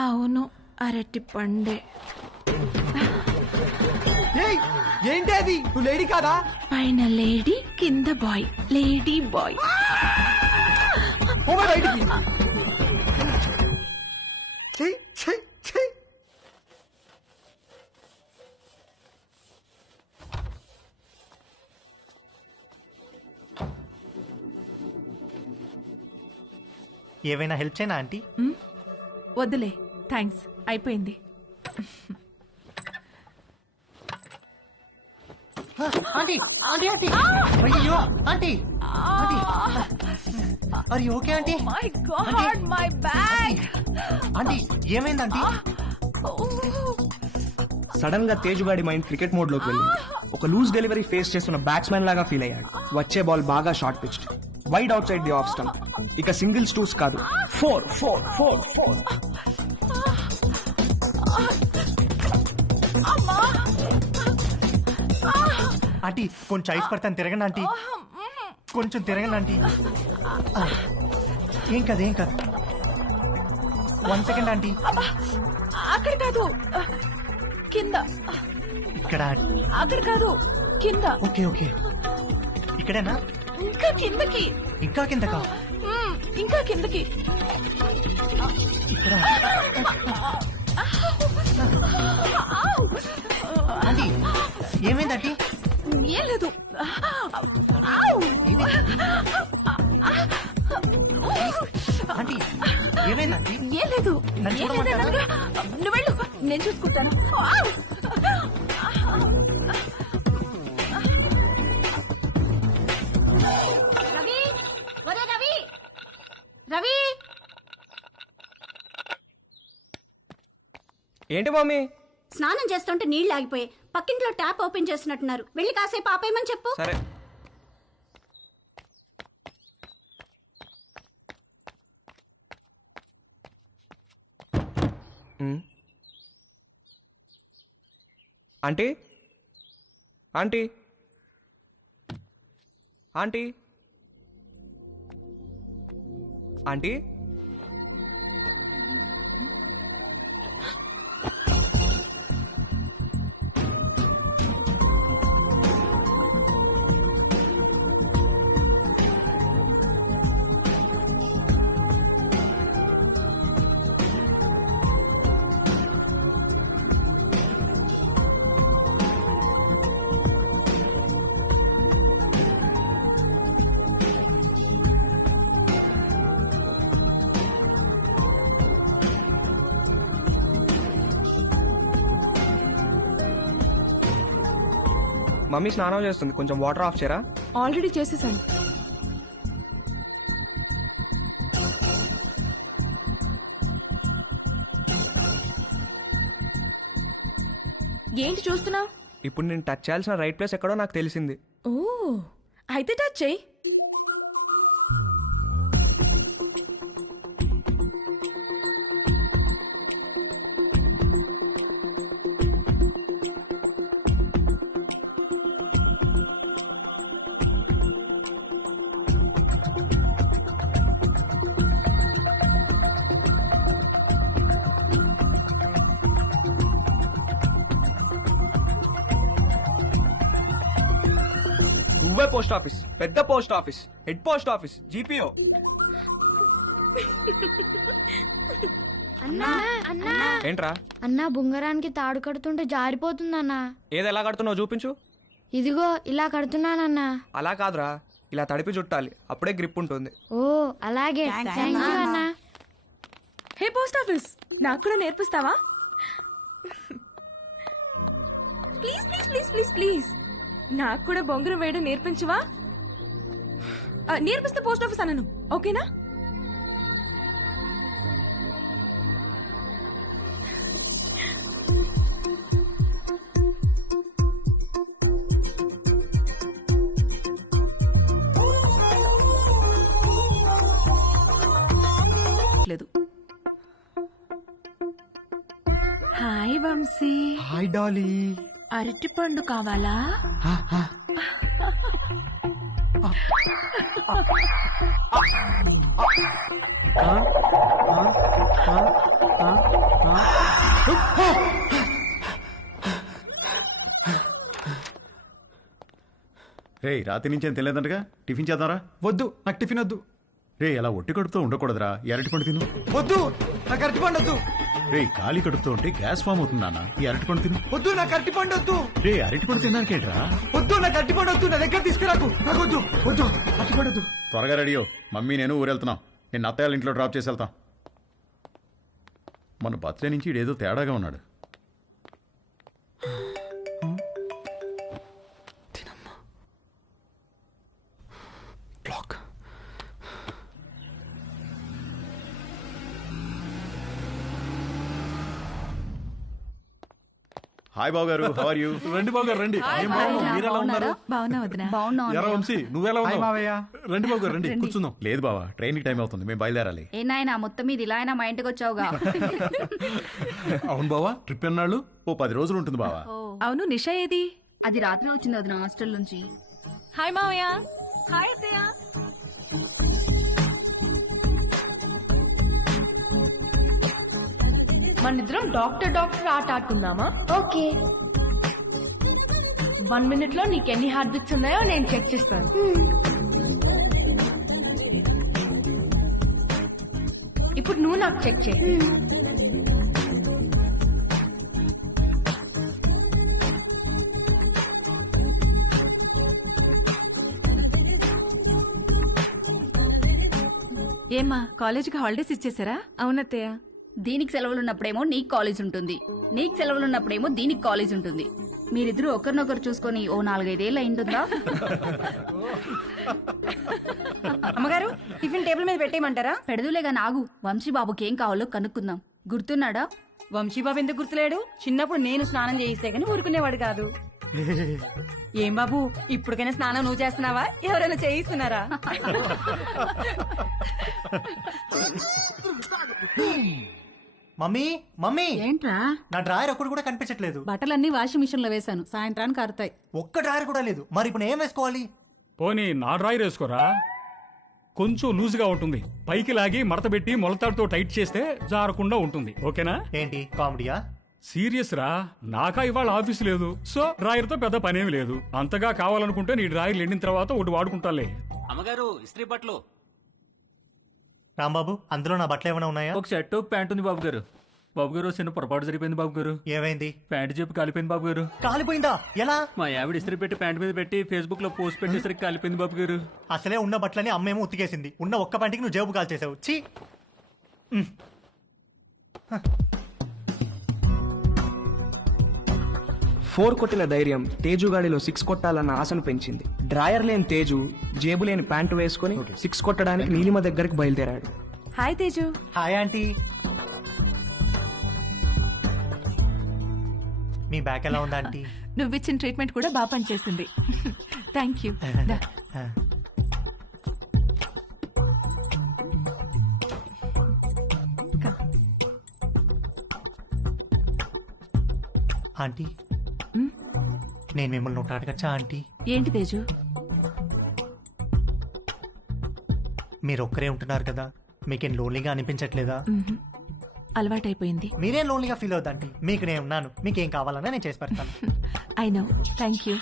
అవును, అరటి పండే. ఏంటి అది? నువ్వు లేడీ కాదా? పైన లేడీ, కింద బాయ్. Lady bye. బయటికి చెయ్ చెయ్ చెయ్. ఏవైనా హెల్ప్ చేయనా ఆంటీ? వద్దులే, థ్యాంక్స్, అయిపోయింది. ఆంటీ ఆంటీ ఆంటీ అయ్యో ఆంటీ ఆంటీ అరే okay aunty? My God, my bag. Aunty ఏమైంది ఆంటీ? సడన్ గా తేజ్ గాడి మైండ్ క్రికెట్ మోడ్ లోకి వెళ్ళింది. ఒక లూజ్ డెలివరీ ఫేస్ చేస్తున్న బ్యాట్స్మెన్ లాగా ఫీల్ అయ్యాడు. వచ్చే బాల్ బాగా short pitched, wide out side the off stump. ఇక సింగిల్స్ టూస్ కాదు, 4 4 4 4. ఆంటీ కొంచెం ఐస్ పడతాను, తిరగండి ఆంటీ, కొంచెం తిరగండి ఆంటీ. ఏం కాదు ఏం కాదు. 1 సెకండ్ ఆంటీ. అక్కడ కాదు, కింద. ఇక్కడ. అక్కడ కాదు, కింద. ఓకే ఓకే, ఇక్కడేనా? ఇంకా కిందకి. ఇంకా కిందకా? ఇంకా కిందకి. ఇక్కడ. ఆంటీ ఏమైంది ఆంటీ? ఏం లేదు. ఆంటీ ఏమైంది ఆంటీ? ఏం లేదు. నన్ను చూడమంటారా? నువ్వు వెళ్ళు, నేను చూసుకుంటాను. రవి, ఒరే రవి, రవి. ఏంటి మమ్మీ? స్నానం చేస్తుంటే నీళ్లు ఆగిపోయి పక్కింట్లో ట్యాప్ ఓపెన్ చేసినట్టున్నారు. వెళ్ళి కాసేపు ఆపేయమని చెప్పు. సరే. Aunty aunty aunty aunty mummy స్నానం చేస్తుంది, కొంచెం వాటర్ ఆఫ్ చేయరా? ఆల్రెడీ చేసేసాను. ఏంటి చూస్తున్నావు? ఇప్పుడు నేను టచ్ చేయాల్సిన రైట్ ప్లేస్ ఎక్కడో నాకు తెలిసింది. ఓ, అయితే టచ్ చెయ్యి. నువ్వే పోస్ట్ ఆఫీస్, పెద్ద post office, head post office, GPO. అన్నా అన్నా ఏంట్రా? అన్నా బుంగరానికి తాడు కడుతుంటే జారిపోతుందన్నా. ఏది ఎలా కడుతున్నావు చూపించు. ఇదిగో ఇలా కడుతున్నానన్నా. అలా కాదురా, ఇలా తడిపి చుట్టాలి, అప్పుడే గ్రిప్ ఉంటుంది. ఓ అలాగే, థ్యాంక్ యూ అన్నా. హే పోస్ట్ ఆఫీస్, నాకు కూడా నేర్పిస్తావా? Please please please please please, నాకు కూడా బొంగరం వేయడం నేర్పించవా? నేర్పిస్తే పోస్ట్ ఆఫీస్ అన్నాను, ఓకేనా? లేదు. హాయ్ వంశీ. Hi Dolly. అరటి పండు కావాలా? రే రాత్రి నుంచి ఏం తెలియదంటగా టిఫిన్ చేద్దాంరా. వద్దు, నాకు టిఫిన్ వద్దు. రే అలా ఒట్టి కడుపుతో ఉండకూడదురా, అరటిపండు తిను. వద్దు, నాకు అరటిపండు వద్దు. రే ఖాళీ కడుపుతో ఉంటే గ్యాస్ ఫామ్ అవుతుంది నాన్న, ఈ అరటిపండు తిను. వద్దు, నాకు అరటిపండు వద్దు. రే అరటిపండు తినడానికేంట్రా? వద్దు, నాకు అరటిపండు వద్దు. నా దగ్గర తీసుకురాకు. నాకు వద్దు, వద్దు, అరటిపండు వద్దు. త్వరగా రెడీయో, మమ్మీ నేను ఊరెళ్తున్నాం. నేను అత్తయ్య ఇంట్లో డ్రాప్ చేసి వెళ్తాం. మన బర్త్డే నుంచి ఇడేదో తేడాగా ఉన్నాడు. హాయ్ బాబు గారు, హౌ ఆర్ యూ? రండి బాబు గారు రండి. ఏం బాగున్నావు? మీరు ఎలా ఉన్నారు? ఎరా వంశీ, నువ్వెలా హాయ్ ఉన్నావు? మావయ్య. రండి బాబు గారు రండి, కూర్చుందాం. లేదు బావా, ట్రైన్కి టైం అవుతుంది, మేము బయలుదేరాలి. ఏ నాయనా మొత్తం మీద ఇలా అయినా మా ఇంటికి వచ్చావుగా. అవును బావా, ట్రిప్ ఎన్నాళ్ళు? ఓ 10 రోజులు ఉంటుంది బావా. అవును నిషా ఏది? అది రాత్రి వచ్చింది వదిన హాస్టల్ నుంచి. హాయ్ మావయ్య. హాయ్ అత్తయ్య. మనిద్దరం డాక్టర్ ఆట ఆడుకుందామా? ఓకే. 1 minute లో నీకు ఎన్ని హార్ట్ బీట్స్ ఉన్నాయో నేను చెక్ చేస్తాను. ఇప్పుడు నువ్వు నాకు చెక్ చేయి. ఏమ్మా కాలేజీకి హాలిడేస్ ఇచ్చేసారా? అవునత్తయ్య. దీనికి సెలవులు ఉన్నప్పుడేమో నీకు కాలేజ్ ఉంటుంది, నీకు సెలవులు ఉన్నప్పుడేమో దీనికి కాలేజ్ ఉంటుంది. మీరిద్దరూ ఒకరినొకరు చూసుకొని ఓ 4-5 ఏళ్ళు అయింటుందా? అమ్మగారు టిఫిన్ టేబుల్ మీద పెట్టేయమంటారా? పెడదులేగా నాగు, వంశీ బాబుకి ఏం కావాలో కనుక్కుందాం. గుర్తున్నాడా? వంశీబాబు ఎందుకు గుర్తులేడు? చిన్నప్పుడు నేను స్నానం చేయిస్తే గానీ ఊరుకునేవాడు కాదు. ఏం బాబు, ఇప్పటికైనా స్నానం నువ్వు చేస్తున్నావా, ఎవరైనా చేయిస్తున్నారా? మమ్మీ, మమ్మీ, ఏంట్రా? నా డ్రాయర్ ఒక్కడు కూడా కనిపించట్లేదు. బట్టలన్నీ వాషింగ్ మిషన్ లో వేశాను, సాయంత్రానికి ఆరుతాయి. ఒక్క డ్రాయర్ కూడా లేదు. మరి ఇప్పుడు ఏం వేసుకోవాలి? పోనీ నా డ్రాయర్ వేసుకోరా, కొంచెం లూజ్గా ఉంటుంది. పైకి లాగి మడతబెట్టి మొలతాడుతో టైట్ చేస్తే జారకుండా ఉంటుంది. ఓకేనా? ఏంటి కామెడీయా? సీరియస్ రా, నాకా ఇవాళ ఆఫీస్ లేదు, సో డ్రాయర్తో పెద్ద పనేమి లేదు. అంతగా కావాలనుకుంటే నీ డ్రాయర్ ఎండిన తర్వాత ఒకటి వాడుకుంటాలే. అమ్మగారు ఇస్త్రీ బట్టలు. రాంబాబు, అందులో నా బట్టలు ఏమైనా ఉన్నాయా? ఒక షర్ట్ ఒక ప్యాంట్ ఉంది బాబు గారు. బాబు గారు చిన్న పొరపాటు జరిగిపోయింది బాబు గారు. ఏమైంది? ప్యాంట్ చెప్పి కాలిపోయింది బాబు గారు. కాలిపోయిందా? ఎలా? మా ఆవిడ ఇస్త్రీ పెట్టి ప్యాంట్ మీద పెట్టి ఫేస్బుక్ లో పోస్ట్ పెట్టేసరికి కాలిపోయింది బాబు గారు. అసలే ఉన్న బట్టలని అమ్మేమో ఉతికేసింది. ఉన్న ఒక్క ప్యాంటుకి నువ్వు జేబు కాల్ చేసావు. ఛీ! 4 కొట్టిన ధైర్యం తేజుగాడిలో 6 కొట్టాలన్న ఆశను పెంచింది. డ్రాయర్ లేని తేజు జేబు లేని ప్యాంటు వేసుకుని 6 కొట్టడానికి నీలిమ దగ్గరికి బయలుదేరాడు. హాయ్ తేజు. Hi aunty. మీ బ్యాక్ ఎలా ఉందా ఆంటీ? నువ్విచ్చిన ట్రీట్మెంట్ కూడా బాగా పనిచేసింది. Thank you. ఆంటీ, నేను మిమ్మల్ని ఒకటి అడగచ్చా ఆంటీ? ఏంటి తేజు? మీరు ఒక్కరే ఉంటున్నారు కదా, మీకేం లోన్లీగా అనిపించట్లేదా? అలవాటైపోయింది. మీరేం లోన్లీగా ఫీల్ అవుతాంటీ, మీకు నేను ఉన్నాను. మీకేం కావాలన్నా నేను చేసి పెడతాను. I know, thank you.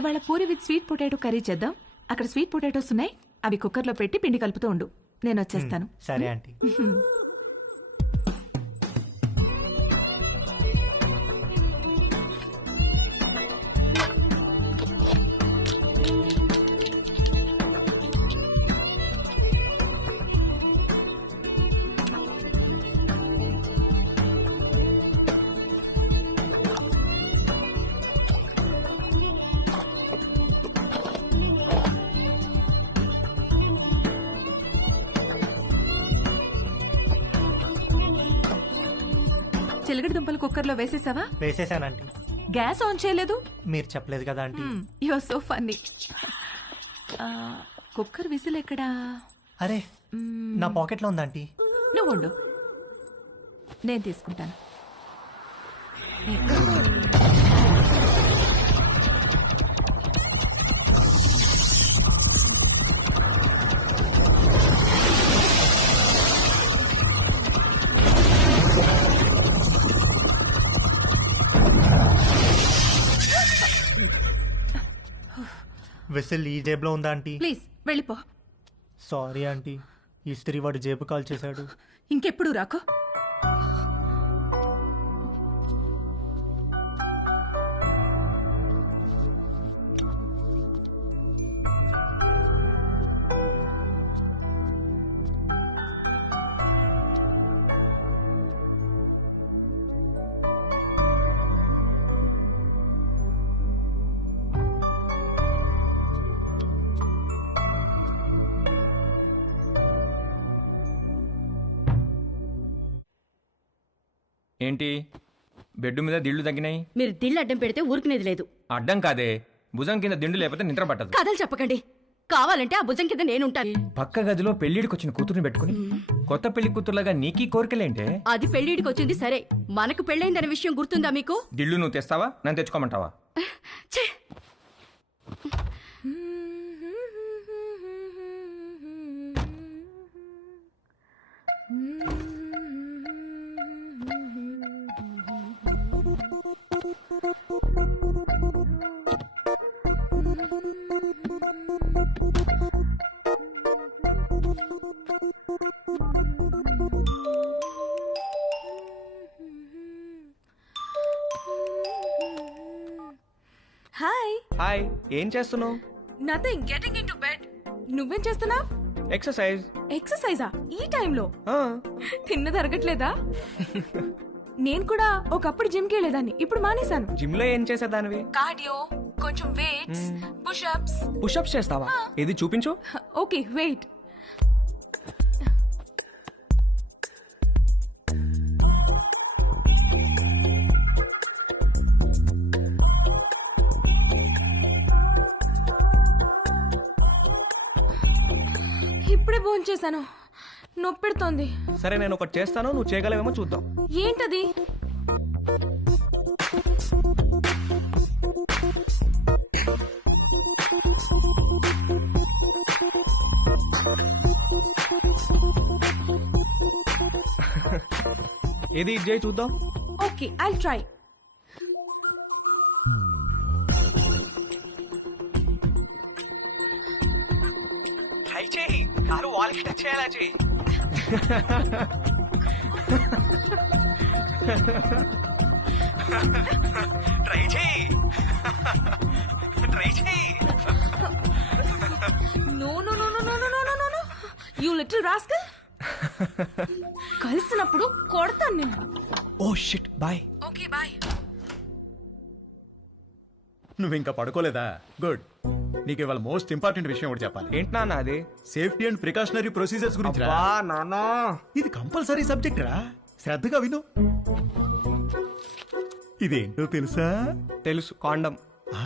ఇవాళ puri with sweet potato curry చేద్దాం. అక్కడ స్వీట్ పొటాటోస్ ఉన్నాయి, అవి కుక్కర్లో పెట్టి పిండి కలుపుతూ ఉండు, నేను వచ్చేస్తాను. సరే ఆంటీ. చిలకడ దుంపలు కుక్కర్లో వేసేసావా? వేసేసానంటీ. గ్యాస్ ఆన్ చేయలేదు? మీరు చెప్పలేదు కదా aunty. You are so funny. Cooker whistle ఎక్కడా? అరే, నా పాకెట్లో ఉందా ఆంటీ? నువ్వు ఉండు, నేను తీసుకుంటాను. వెసల్ ఈ జేబులో ఉందా ఆంటీ? ప్లీజ్ వెళ్ళిపో. సారీ ఆంటీ, ఇస్త్రీ వాడు జేబు కాల్ చేశాడు. ఇంకెప్పుడు రాకో. ఏంటి బెడ్ మీద దిళ్ళు తగ్గినాయి? మీరు దిళ్ళు అడ్డం పెడితే ఊరుకునేది లేదు. అడ్డం కాదే, భుజం కింద దిండు లేకపోతే నిద్ర పట్టదు. కథలు చెప్పకండి. కావాలంటే ఆ భుజం కింద నేనుంటాను. పక్క గదిలో పెళ్లిడికి వచ్చిన కూతురుని పెట్టుకుని కొత్త పెళ్లి కూతురులాగా నీకీ కోరికలేంటే? అది పెళ్లిడికి వచ్చింది సరే, మనకు పెళ్ళైందనే విషయం గుర్తుందా మీకు? దిళ్ళు నువ్వు తెస్తావా, నన్ను తెచ్చుకోమంటావా? ఛే! హాయ్. హాయ్, ఏం చేస్తున్నావు? Nothing, getting in to bed. నువ్వేం చేస్తున్నావ్? ఎక్సర్సైజ్. ఎక్సర్సైజా ఈ టైంలో? తిన్నది అరగట్లేదా? నేను కూడా ఒకప్పుడు జిమ్కి వెళ్ళేదాన్ని, ఇప్పుడు మానేశాను. జిమ్ లో ఏం చేసేదానివి? కార్డియో, కొంచెం వెయిట్స్, పుషప్స్. పుషప్స్ చేస్తావా? ఇది చూపించు. Okay wait. ఇప్పుడే భోంచేశాను, నొప్పెడుతోంది. సరే నేను ఒకటి చేస్తాను, నువ్వు చేయగలవేమో చూద్దాం. ఏంటది? ఏది ఇది చేయి చూద్దాం. Okay I try. ట్రై చేయి, కారు వాల్కి టచ్ చేయాలా చేయి. ట్రై చేయి, ట్రై చేయి. No no no no no no no no no, you little rascal. కలిసినప్పుడు కొడతాను నేను. Oh shit, bye. Okay bye. నువ్వు ఇంకా పడుకోలేదా? గుడ్. నీకు ఇవాళ మోస్ట్ ఇంపార్టెంట్ విషయం ఒకటి చెప్పాలి. ఏంటి నాన్న అది? సేఫ్టీ అండ్ ప్రికాషనరీ ప్రొసీజర్స్ గురించి రా. నానా, ఇది కంపల్సరీ సబ్జెక్ట్ రా, శ్రద్ధగా విను. ఇదేంటో తెలుసా? తెలుసు, కాండం. ఆ,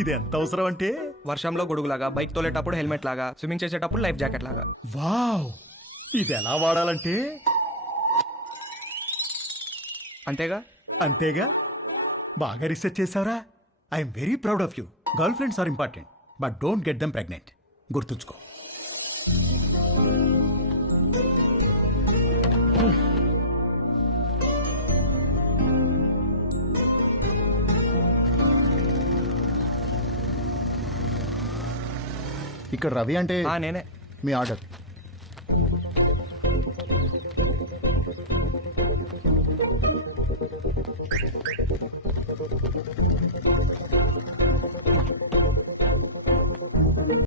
ఇది ఎంత అవసరం అంటే వర్షంలో గొడుగులాగా, బైక్ తోలేటప్పుడు హెల్మెట్ లాగా, స్విమ్మింగ్ చేసేటప్పుడు లైఫ్ జాకెట్ లాగా. వావ్, ఇది ఎలా వాడాలంటే అంతేగా? అంతేగా. బాగా రీసెర్చ్ చేసావురా. I'm very proud of you. Girl friends are important, but don't get them pregnant. గుర్తుంచుకో. ఇక్కడ రవి అంటే నేనే. మీ ఆర్డర్.